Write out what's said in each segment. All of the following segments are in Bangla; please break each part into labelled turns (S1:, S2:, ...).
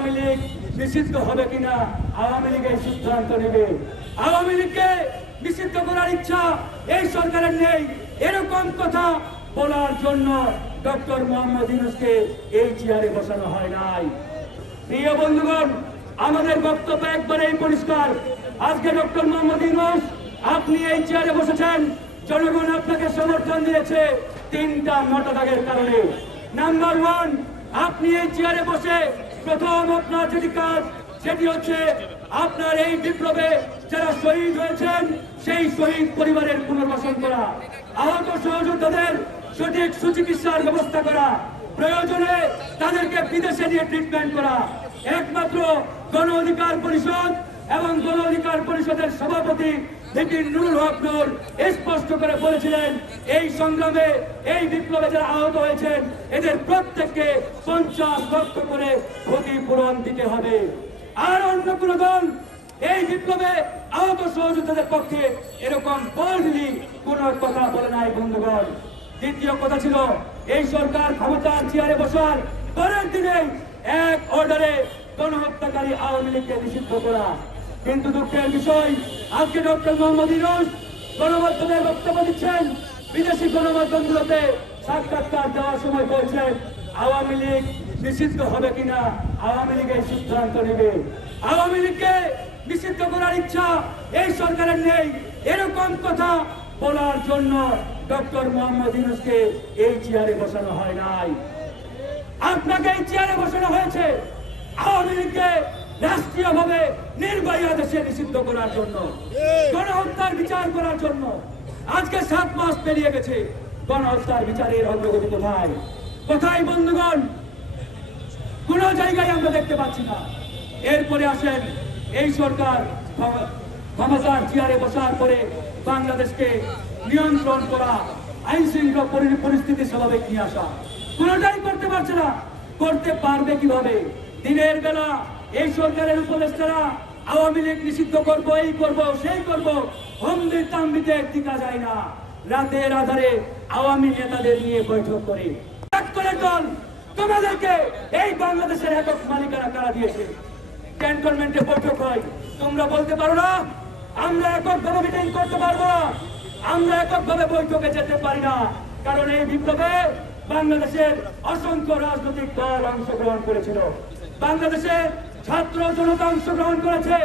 S1: আওয়ামী লীগ নিষিদ্ধ হবে কিনা? আওয়ামী লীগের সিদ্ধান্ত নেবে। আওয়ামী লীগকে নিষিদ্ধ করার ইচ্ছা এই সরকারের নেই। এরকম কথা বলার জন্য ডক্টর মোহাম্মদ ইউনুসকে এই চেয়ারে বসানো হয় নাই। প্রিয় বন্ধুগণ, আমাদের বক্তব্য একবারেই পরিষ্কার। আজকে ডক্টর মোহাম্মদ ইউনুস, আপনি এই চেয়ারে বসেছেন। জনগণ আপনাকে সমর্থন দিয়েছে তিনটা মতদাগের কারণে। নাম্বার ওয়ান, আপনি এই চেয়ারে বসে প্রথম আপনার যেটি কাজ, সেটি হচ্ছে আপনার এই বিপ্লবে যারা শহীদ হয়েছেন, সেই শহীদ পরিবারের পুনর্বাসন করা। আহত সহযোদ্ধাদের সঠিক সুচিকিৎসার ব্যবস্থা করা। প্রয়োজনে তাদেরকে বিদেশে নিয়ে ট্রিটমেন্ট করা। একমাত্র গণ অধিকার পরিষদ এবং গণ অধিকার পরিষদের সভাপতি বিপিন নুরুল হক নূর স্পষ্ট করে বলেছিলেন, এই সংগ্রামে এই বিপ্লবে যারা আহত হয়েছেন, এদের প্রত্যেককে পঞ্চাশ লক্ষ করে ক্ষতিপূরণ দিতে হবে। আর অন্য কোন দল এই বিপ্লবে আহত সহযোদ্ধাদের পক্ষে এরকম বোল্ডলি কোন কথা বলে নাই, বন্ধুগণ। দ্বিতীয় কথা ছিল, এই সরকার ক্ষমতার চেয়ারে বসার পরের দিনে এক অর্ডারে গণহত্যাকারী আওয়ামী লীগকে নিষিদ্ধ করা। কিন্তু দুঃখের বিষয়, আজকে ডক্টর মোহাম্মদ ইউনুস গণমাধ্যমের বক্তব্য দিচ্ছেন। বিদেশি গণমাধ্যমগুলোতে সাক্ষাৎকার দেওয়ার সময় বলছেন আওয়ামী লীগ নিষিদ্ধ হবে কিনা? আওয়ামী লীগের সিদ্ধান্ত নেবে। আওয়ামী লীগকে নিষিদ্ধ করার ইচ্ছা এই সরকারের নেই। এরকম কথা বলার জন্য ডক্টর মোহাম্মদ ইউনুসকে এই চেয়ারে বসানো হয় নাই। আপনাকে এই চেয়ারে বসানো হয়েছে। আওয়ামী লীগকে রাষ্ট্রীয়ভাবে নির্বাহী আদেশে নিষিদ্ধ করার জন্য গণহত্যার বিচার করার জন্য আজকে সাত মাস পেরিয়ে গেছে। গণহত্যার বিচারের অগ্রগতি কোথায়? কোথায় বন্ধুগণ? কোন জায়গায় আমরা দেখতে পাচ্ছি না। এরপরে আসেন এই সরকার ক্ষম- ক্ষমতার চেয়ারে বসার পরে বাংলাদেশকে নিয়ন্ত্রণ করা আইন শৃঙ্খলা পরি- পরিস্থিতি স্বাভাবিক নিয়ে আসা। কোনটাই করতে পারছে না। করতে পারবে কীভাবে? দিনের বেলা এই সরকারের উপদেষ্টারা আওয়ামী লীগ নিষিদ্ধ করব, এই করব, সেই করব হমদি তাম্বিতে টিকা যায় না। রাতের আধারে আওয়ামী নেতাদের নিয়ে বৈঠক করে দল, তোমাদেরকে এই বাংলাদেশের একক মালিকানা কারা দিয়েছে? ক্যান্টনমেন্টে বৈঠক হয়, তোমরা বলতে পারো না? আমরা এককভাবে মিটিং করতে পারব না। আমরা এককভাবে বৈঠকে যেতে পারি না। কারণ এই বিপ্লবে বাংলাদেশের অসংখ্য রাজনৈতিক দল অংশগ্রহণ করেছিল। বাংলাদেশের ছাত্র জনতা অংশগ্রহণ করেছে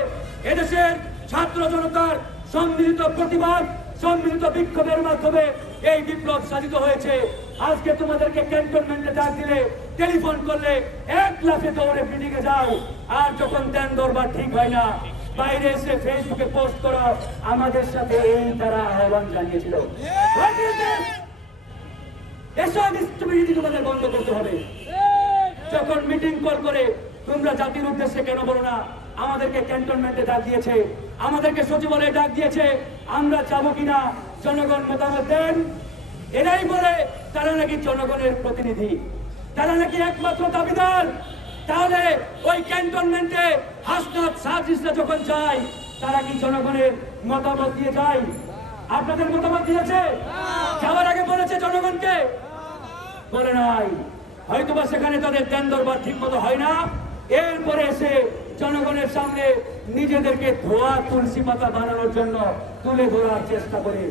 S1: এদেশের ছাত্র জনতার সম্মিলিত প্রতিবাদ সম্মিলিত বিক্ষোভের মাধ্যমে এই বিপ্লব সাধিত হয়েছে আজকে তোমাদেরকে ক্যান্টনমেন্টে ডাক দিলে টেলিফোন করলে এক লাফে দৌড়ে মিটিং এ যাও আর যখন দেন দরবার ঠিক হয় না বাইরে এসে ফেসবুকে পোস্ট করো আমাদের সাথে এই তারা আহ্বান জানিয়েছিল? এসব স্টুপিডিটি তোমাদের বন্ধ করতে হবে যখন মিটিং কল করে তোমরা জাতির উদ্দেশ্যে কেন বলো না? আমাদেরকে ক্যান্টনমেন্টে ডাক দিয়েছে। আমাদেরকে সচিবালয়ে ডাক দিয়েছে। আমরা যাব কিনা? জনগণ মতামত দেন। এরাই বলে, তারা নাকি জনগণের প্রতিনিধি। তারা নাকি একমাত্র দাবিদার। তাহলে ওই ক্যান্টনমেন্টে হাসনাত সার্জিসরা যখন যায়, তারা কি জনগণের মতামত দিয়ে যায়? আপনাদের মতামত দিয়েছে? যাওয়ার আগে বলেছে জনগণকে? বলে নাই। হয়তোবা সেখানে তাদের দেন দরবার ঠিক মতো হয় না। এরপরে এসে জনগণের সামনে নিজেদেরকে ধোয়া তুলসী পাতা বানানোর জন্য তুলে ধরার চেষ্টা করে।